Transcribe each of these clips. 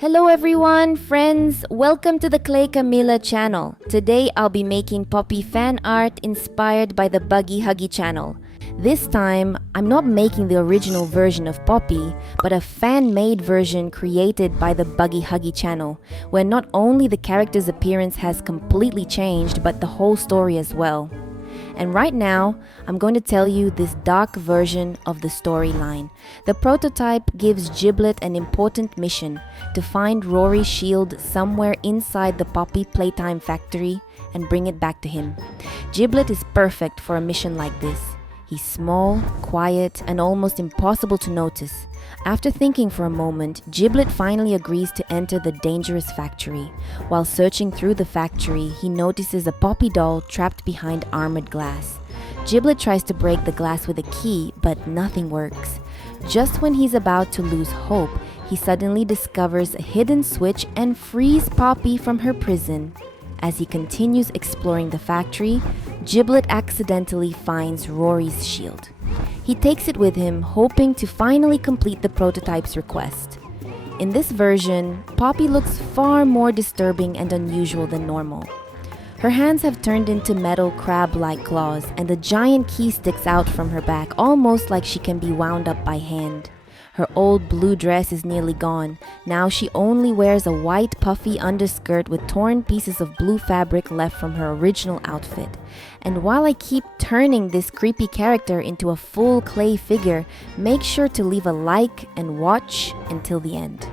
Hello everyone, friends! Welcome to the Kamilla channel. Today I'll be making Poppy fan art inspired by the Buggy Huggy channel. This time, I'm not making the original version of Poppy, but a fan-made version created by the Buggy Huggy channel, where not only the character's appearance has completely changed, but the whole story as well. And right now, I'm going to tell you this dark version of the storyline. The prototype gives Giblet an important mission to find Rory's shield somewhere inside the Poppy Playtime factory and bring it back to him. Giblet is perfect for a mission like this. He's small, quiet, and almost impossible to notice. After thinking for a moment, Giblet finally agrees to enter the dangerous factory. While searching through the factory, he notices a Poppy doll trapped behind armored glass. Giblet tries to break the glass with a key, but nothing works. Just when he's about to lose hope, he suddenly discovers a hidden switch and frees Poppy from her prison. As he continues exploring the factory, Giblet accidentally finds Rory's shield. He takes it with him, hoping to finally complete the prototype's request. In this version, Poppy looks far more disturbing and unusual than normal. Her hands have turned into metal crab-like claws, and a giant key sticks out from her back, almost like she can be wound up by hand. Her old blue dress is nearly gone. Now she only wears a white puffy underskirt with torn pieces of blue fabric left from her original outfit. And while I keep turning this creepy character into a full clay figure, make sure to leave a like and watch until the end.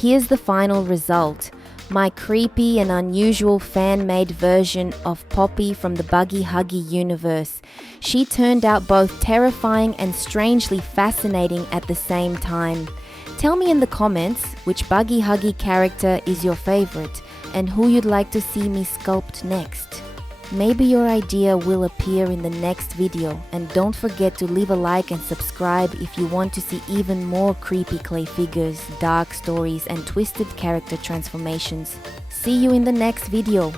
Here's the final result. My creepy and unusual fan-made version of Poppy from the Buggy Huggy universe. She turned out both terrifying and strangely fascinating at the same time. Tell me in the comments which Buggy Huggy character is your favorite and who you'd like to see me sculpt next. Maybe your idea will appear in the next video, and don't forget to leave a like and subscribe if you want to see even more creepy clay figures, dark stories and twisted character transformations. See you in the next video.